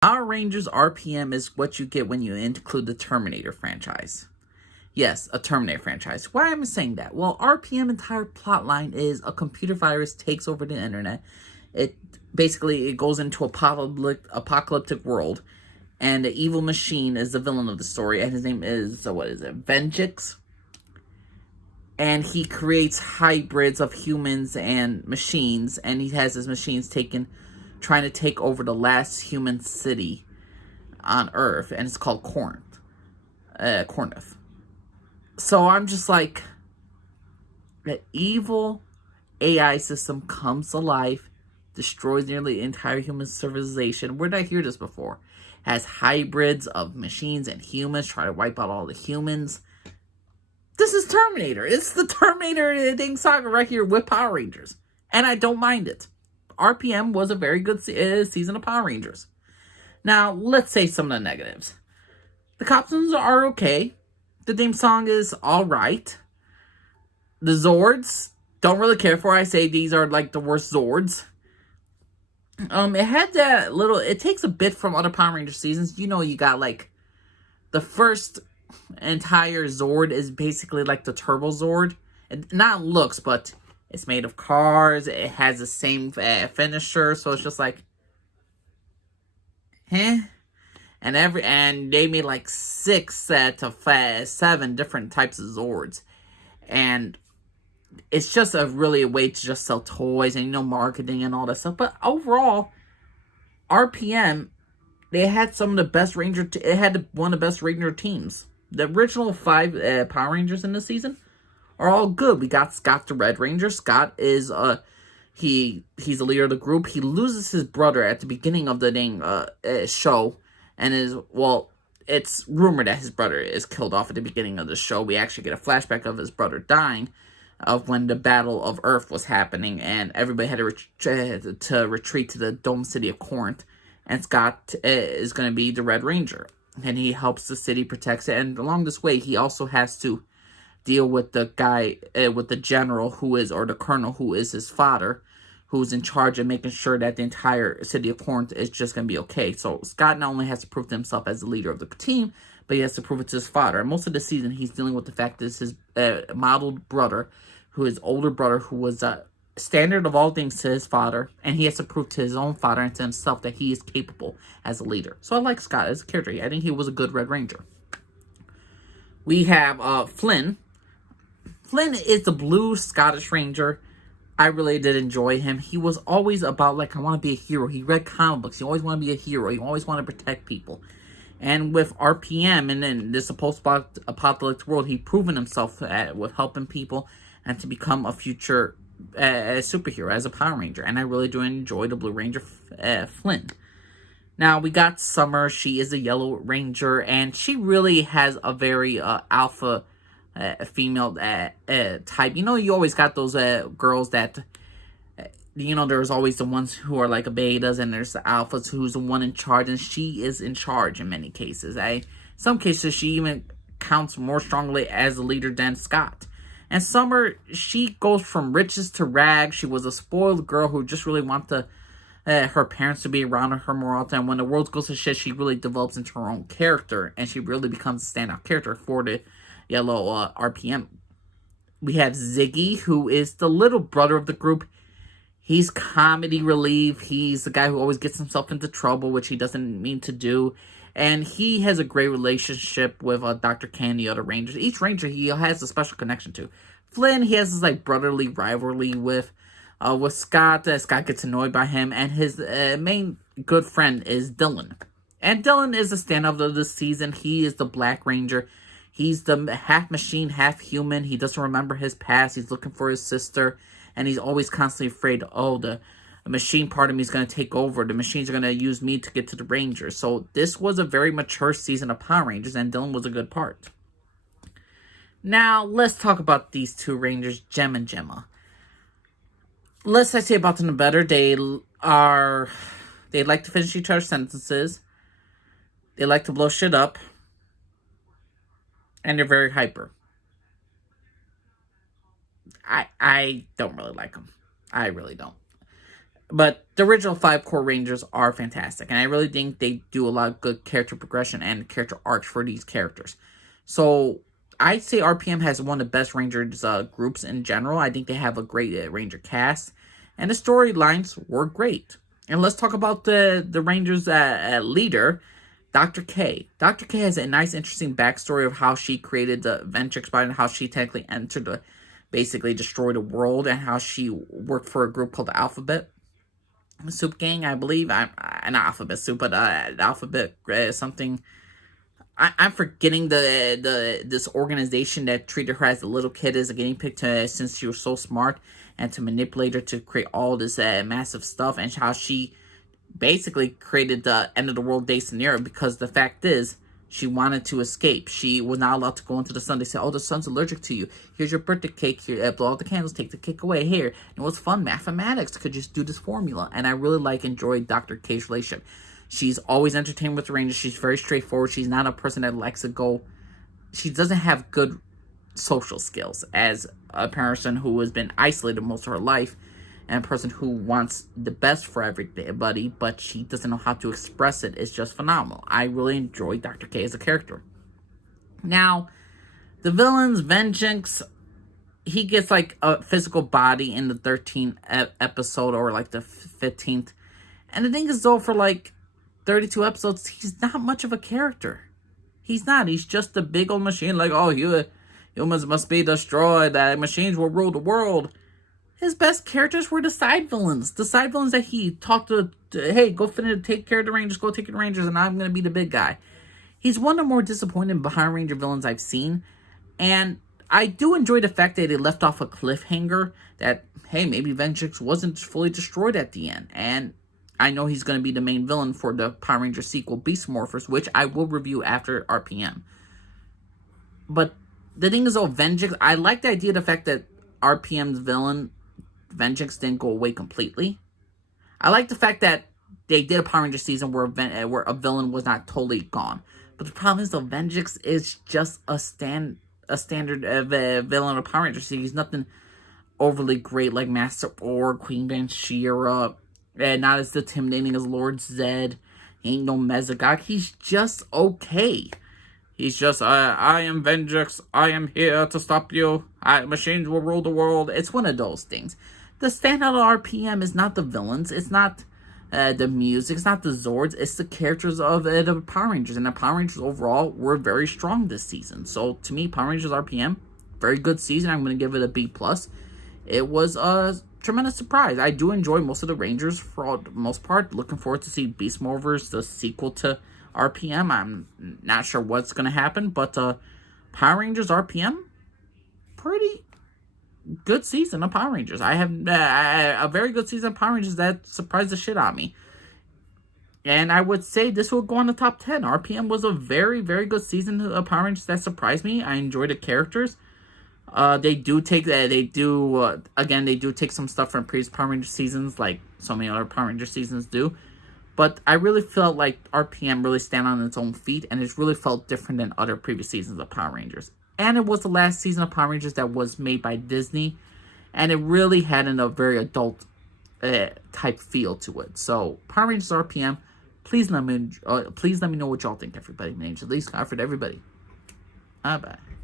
Power Rangers RPM is what you get when you include the Terminator franchise. Yes, a Terminator franchise. Why am I saying that? Well, RPM entire plotline is a computer virus takes over the internet. It goes into apocalyptic world, and the evil machine is the villain of the story, and his name is Venjix. And he creates hybrids of humans and machines, and he has his machines trying to take over the last human city on Earth, and it's called Corinth. So I'm just like, the evil AI system comes to life, destroys nearly the entire human civilization. Where did I hear this before? Has hybrids of machines and humans, try to wipe out all the humans. This is Terminator. It's the Terminator ding saga right here with Power Rangers. And I don't mind it. RPM was a very good season of Power Rangers. Now, let's say some of the negatives. The costumes are okay. The theme song is alright. The Zords, don't really care for. I say these are like the worst Zords. It had that little, it takes a bit from other Power Ranger seasons. You know, you got like, the first entire Zord is basically like the Turbo Zord. Not looks, but it's made of cars. It has the same finisher, so it's just like, and they made like 6 to 7 different types of Zords, and it's just a way to just sell toys and marketing and all that stuff. But overall, RPM, they had some of the best it had one of the best Ranger teams. The original 5 Power Rangers in the season are all good. We got Scott the Red Ranger. Scott is he's the leader of the group. He loses his brother at the beginning of the show, and it's rumored that his brother is killed off at the beginning of the show. We actually get a flashback of his brother dying, of when the Battle of Earth was happening, and everybody had to retreat to the Dome City of Corinth, and Scott is going to be the Red Ranger, and he helps the city, protects it, and along this way, he also has to deal with the guy, with the general or the colonel who is his father, who's in charge of making sure that the entire city of Corinth is just going to be okay. So Scott not only has to prove to himself as the leader of the team, but he has to prove it to his father. And most of the season, he's dealing with the fact that his modeled brother, his older brother, who was a standard of all things to his father, and he has to prove to his own father and to himself that he is capable as a leader. So I like Scott as a character. I think he was a good Red Ranger. We have Flynn. Flynn is the blue Scottish Ranger. I really did enjoy him. He was always about, like, I want to be a hero. He read comic books. He always wanted to be a hero. He always wanted to protect people. And with RPM and then this post-apocalyptic world, he's proven himself with helping people and to become a future superhero as a Power Ranger. And I really do enjoy the Blue Ranger Flynn. Now, we got Summer. She is a Yellow Ranger, and she really has a very alpha female type. You always got those girls that, there's always the ones who are like betas, and there's the alphas who's the one in charge, and she is in charge in many cases. Some cases, she even counts more strongly as a leader than Scott. And Summer, she goes from riches to rags. She was a spoiled girl who just really wanted her parents to be around her more often. And when the world goes to shit, she really develops into her own character, and she really becomes a standout character for the Yellow RPM. We have Ziggy, who is the little brother of the group. He's comedy relief. He's the guy who always gets himself into trouble, which he doesn't mean to do. And he has a great relationship with Dr. K and the other Rangers. Each Ranger he has a special connection to. Flynn, he has this brotherly rivalry with Scott. Scott gets annoyed by him. And his main good friend is Dylan. And Dylan is the standout of this season. He is the Black Ranger. He's the half machine, half human. He doesn't remember his past. He's looking for his sister. And he's always constantly afraid, the machine part of me is going to take over. The machines are going to use me to get to the Rangers. So this was a very mature season of Power Rangers, and Dylan was a good part. Now, let's talk about these two Rangers, Gem and Gemma. Less I say about them, the better. They like to finish each other's sentences. They like to blow shit up. And they're very hyper. I don't really like them. I really don't. But the original 5 core Rangers are fantastic, and I really think they do a lot of good character progression and character arcs for these characters. So I'd say RPM has one of the best Rangers groups in general. I think they have a great Ranger cast, and the storylines were great. And let's talk about the Rangers leader, Dr. K. Dr. K has a nice, interesting backstory of how she created the Ventrix Body and how she technically entered the, basically destroyed the world, and how she worked for a group called the Alphabet Soup Gang, I believe. Not Alphabet Soup, but Alphabet something. I'm forgetting this organization that treated her as a little kid as a guinea pig since she was so smart, and to manipulate her to create all this massive stuff, and how she basically created the end of the world day scenario, because the fact is she wanted to escape. She was not allowed to go into the sun. They said, oh, the sun's allergic to you. Here's your birthday cake. Here, blow out the candles. Take the cake away. Here. And it was fun. Mathematics could just do this formula. And I really enjoyed Dr. K's relationship. She's always entertained with the Rangers. She's very straightforward. She's not a person that likes to go. She doesn't have good social skills as a person who has been isolated most of her life, and a person who wants the best for everybody, but she doesn't know how to express it. It's just phenomenal. I really enjoy Dr. K as a character. Now, the villains, Vengeance, he gets like a physical body in the 13th episode, or like the 15th. And the thing is, though, for like 32 episodes, he's not much of a character. He's not. He's just a big old machine. Like, oh, humans must be destroyed. That machines will rule the world. His best characters were the side villains. The side villains that he talked to, hey, go take care of the Rangers, go take care of the Rangers, and I'm going to be the big guy. He's one of the more disappointing behind Ranger villains I've seen. And I do enjoy the fact that they left off a cliffhanger that, hey, maybe Vengeance wasn't fully destroyed at the end. And I know he's going to be the main villain for the Power Ranger sequel, Beast Morphers, which I will review after RPM. But the thing is, though, Vengeance, I like the idea of the fact that RPM's villain, Vengeance, didn't go away completely. I like the fact that they did a Power Ranger season where a villain was not totally gone. But the problem is, though, Vengeance is just a standard villain of Power Ranger series. He's nothing overly great like Master Org, Queen Banshira, not as intimidating as Lord Zed. He ain't no Mezagok. He's just okay. He's just, I am Vengeance. I am here to stop you. Machines will rule the world. It's one of those things. The standout of RPM is not the villains. It's not the music. It's not the Zords. It's the characters of the Power Rangers. And the Power Rangers overall were very strong this season. So, to me, Power Rangers RPM, very good season. I'm going to give it a B+. It was a tremendous surprise. I do enjoy most of the Rangers for the most part. Looking forward to see Beast Morphers, the sequel to RPM. I'm not sure what's going to happen, but Power Rangers RPM, pretty good season of Power Rangers. I have a very good season of Power Rangers that surprised the shit out of me. And I would say this will go on the top 10. RPM was a very, very good season of Power Rangers that surprised me. I enjoyed the characters. They do take some stuff from previous Power Ranger seasons, like so many other Power Ranger seasons do. But I really felt like RPM really stand on its own feet, and it's really felt different than other previous seasons of Power Rangers. And it was the last season of Power Rangers that was made by Disney, and it really had a very adult type feel to it. So, Power Rangers RPM, please let me know what y'all think, everybody. My name's Elise, Godfrey, everybody. Bye-bye.